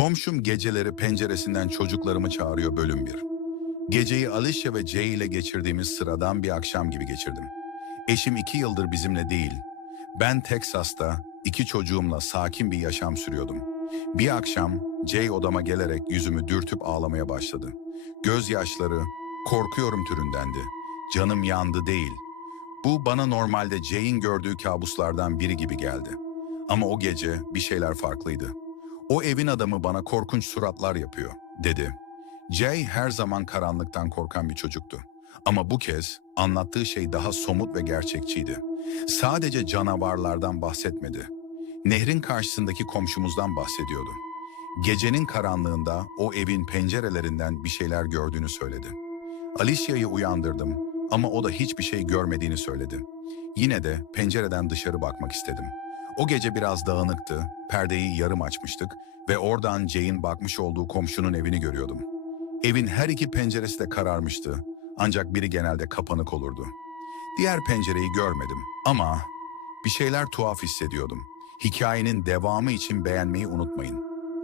Komşum geceleri penceresinden çocuklarımı çağırıyor bölüm 1. Geceyi Alicia ve Jay ile geçirdiğimiz sıradan bir akşam gibi geçirdim. Eşim iki yıldır bizimle değil. Ben Teksas'ta iki çocuğumla sakin bir yaşam sürüyordum. Bir akşam Jay odama gelerek yüzümü dürtüp ağlamaya başladı. Gözyaşları korkuyorum türündendi. Canım yandı değil. Bu bana normalde Jay'in gördüğü kabuslardan biri gibi geldi. Ama o gece bir şeyler farklıydı. O evin adamı bana korkunç suratlar yapıyor, dedi. Jay her zaman karanlıktan korkan bir çocuktu. Ama bu kez anlattığı şey daha somut ve gerçekçiydi. Sadece canavarlardan bahsetmedi. Nehrin karşısındaki komşumuzdan bahsediyordu. Gecenin karanlığında o evin pencerelerinden bir şeyler gördüğünü söyledi. Alicia'yı uyandırdım ama o da hiçbir şey görmediğini söyledi. Yine de pencereden dışarı bakmak istedim. O gece biraz dağınıktı, perdeyi yarım açmıştık ve oradan Jay'in bakmış olduğu komşunun evini görüyordum. Evin her iki penceresi de kararmıştı ancak biri genelde kapanık olurdu. Diğer pencereyi görmedim ama bir şeyler tuhaf hissediyordum. Hikayenin devamı için beğenmeyi unutmayın.